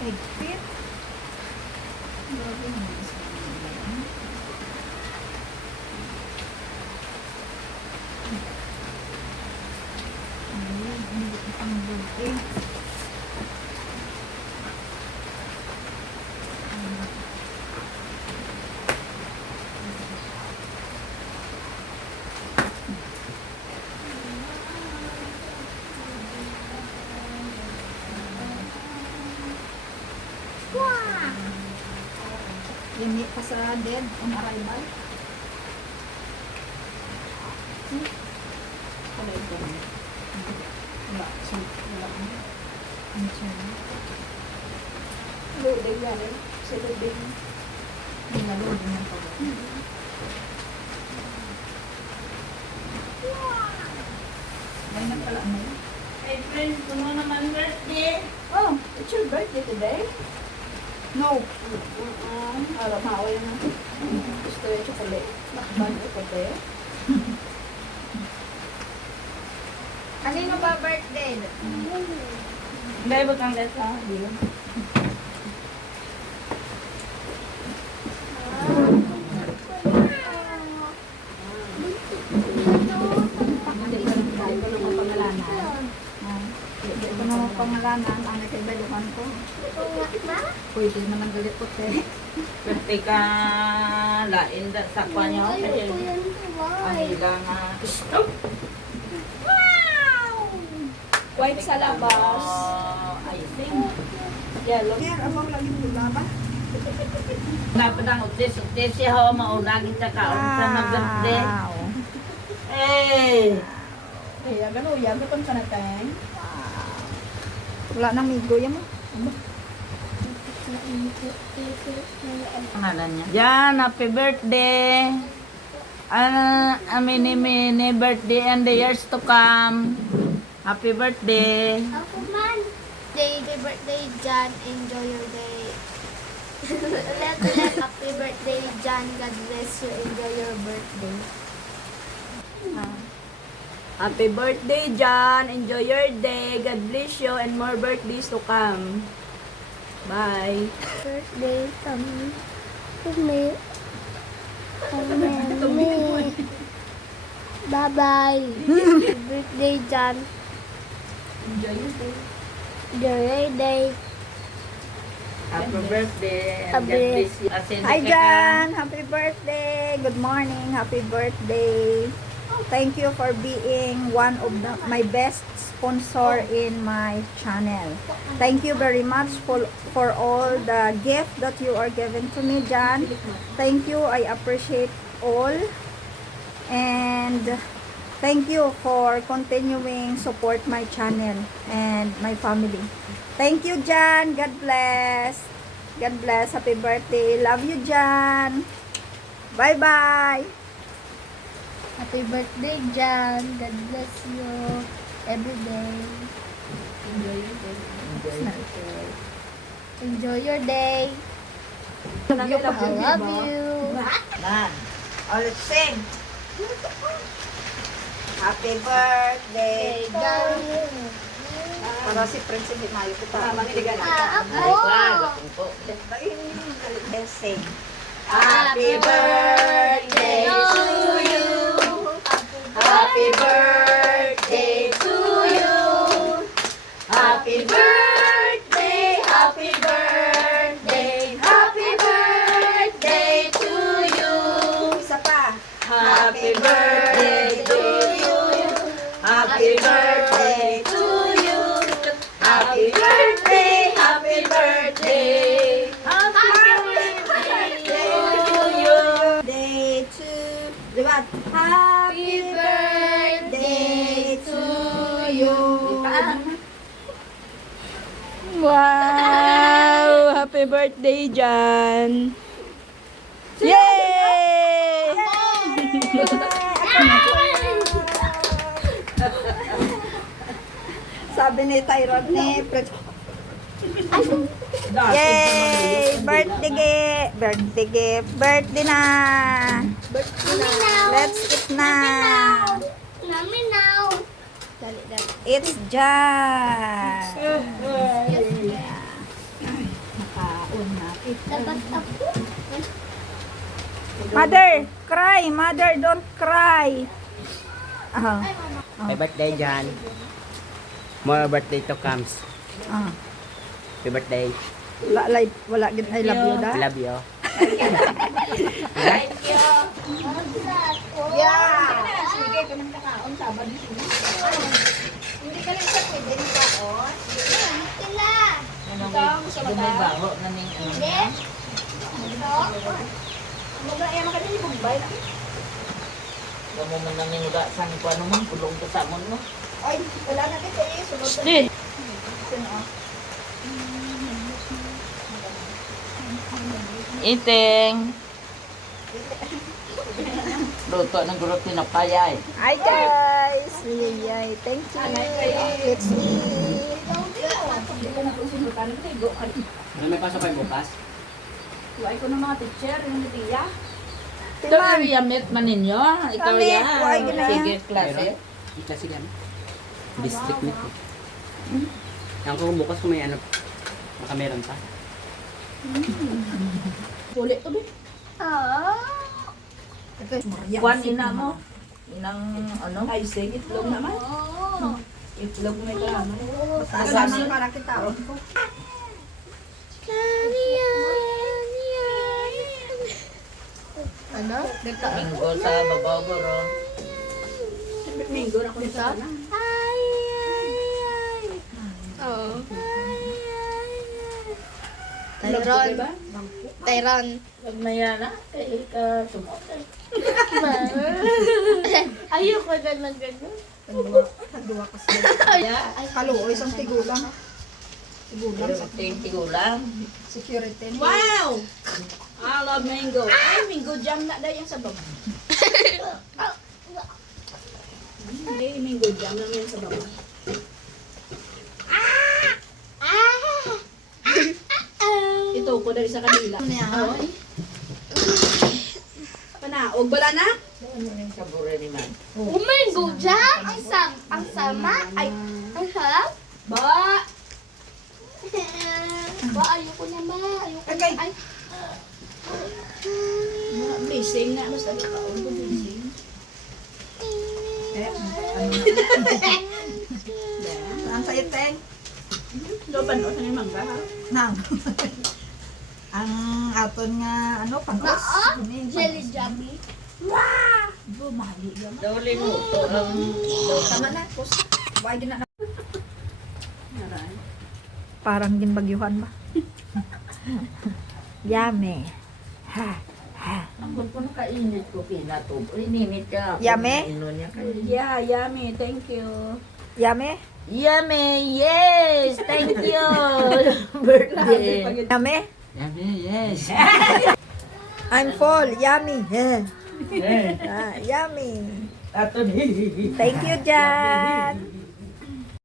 Higpit. Grabe naman sa mga. Ayun, hindi ko pang buti. Limi pa sa dead on arrival. Wala ito. Wala. Wala. Ano siya? Loading yan eh. Sa loading. Hindi na loading ng pag. May nagpala na yun. Hey friend, kuno naman birthday. Oh, it's your birthday today? No. Alam mo, away naman. Gusto yung chocolate. Nakabag ko pa tayo. Kanino ba birthday? Dahil ba kang lesa? Diyo. Hindi ko naman pangalanan. Ang nakaibaluhan ko. Pwede naman galit ko te. Birthday ka lain da sa kanya. Kasi ang ilang White sa labas. I think. Yellow. Yan, abang lagi mo ba? Dapat ang utis siya ho maunagin sa kaon sa mag-birthday. Eh! Kaya gano'n, yan. Gano'n ka na tayo. Wala nang migo yan mo. Pangalan niya. Jan, happy birthday! Mini birthday and the years to come. Happy birthday! Ako man. Birthday, John. Enjoy your day. Ulit. Happy birthday, John. God bless you. Enjoy your birthday. Happy birthday, John. Enjoy your day. God bless you and more birthdays to come. Bye. Birthday to me. Bye-bye. Birthday, John. Enjoy your day. Enjoy your day. Happy birthday and God Happy- bless you. Ascend Hi ka Jan! Happy birthday! Good morning! Happy birthday! Thank you for being one of my best sponsor in my channel. Thank you very much for all the gift that you are giving to me, Jan. Thank you. I appreciate all. And thank you for continuing support my channel and my family. Thank you, Jan. God bless. God bless. Happy birthday. Love you, Jan. Bye-bye. Happy birthday, John. God bless you every day. Enjoy your day. I love you. Man. Oh, let's sing. Happy birthday. John. Para si Prince hindi mayo ko pa. Ako. Let's sing. Happy birthday to you. Happy birthday to you. Happy birthday, happy birthday, happy birthday to you. Isa pa. Happy birthday to you. Happy birthday to you. Happy birthday, happy birthday. Happy birthday to you. Day to, diba? Happy birthday to you. Wow! Happy birthday, John. Yay! Sabi ni Tyrod ni Prince. Yay! Birthday gift! Birthday gift! Birthday na! Let's eat na! Nami now. Dali, dali. It's Jan! Yes, Dapat ako. Mother, cry. Mother, don't cry. Ah. Happy birthday, Jan. More birthday to comes. Ah. Happy birthday. Wala gid I love you da. Love you. Thank you. Yeah. Sige ka ng kakaon sabad ni sila. Hindi ka lang sa pwede ni kaon. Sila. May baho na ning ano. Hindi. Mga ay makadali bumbay. Gamo man nang ning uda sang kuno man kulong ka sa mon mo. Ay, wala na kita eh. Sunod na. Di. Iting. Luto ng guro pinapayay. Hi guys. Yay. Thank you. Let's eat. Ano may pasok kayo bukas? Tuway ko ng mga teacher, yung tiya. Ito yung met man ninyo. Ikaw Kami, yan. why ganun? Sige, klase. Klase yan. District meet. Yan ko bukas kung may ano. Baka meron pa. Sulit to, be. Kwan ina mo. Inang ano? Ay, sige, itlog naman. Itlog may kalaman. Kasama para kita. Ano? Minggo sa babaw bro. Minggo na ko sa na. Oo. Itlog Tyron. diba? Tyron. Wag na yan ah. Kaya ka sumotay. Ayoko na lang gano'n. Kadua ka sa. Kaluoy sa tigulang. Tigulang sa Tigulang. security. Wow! I love mango. Ay, mango jam na dahil sa baba. Hindi, mango jam na yan sa baba. Ito ko dahil sa kanila. Oo. Panaog, bala na? Sabure ni man. Mango jam? Ang sama? Ay, ang sarap? Ba! Ba, ayoko na ma. Ayoko na. Okay. Ay, Missing na. Mas tabi ka. Ano missing? Ang sa iteng. Lopan o sa ni mangga ha? Nang. Ang aton nga ano pangos. jelly jammy. Bumali yan. Dawli mo to ang Tama na. Pus. Why gina na. Naray. Parang ginbagyuhan ba? Yummy. Ha. Ha. ang kuno kainit ko pinato. Ininit ka. Yummy? Ino niya kayo. Yeah, yummy. Thank you. Yummy? Yummy, yes! Thank you! Birthday! Yummy? Yummy, yes! I'm full. Yummy. Yeah. Eh, Yummy. ato ni. Thank you, Jan.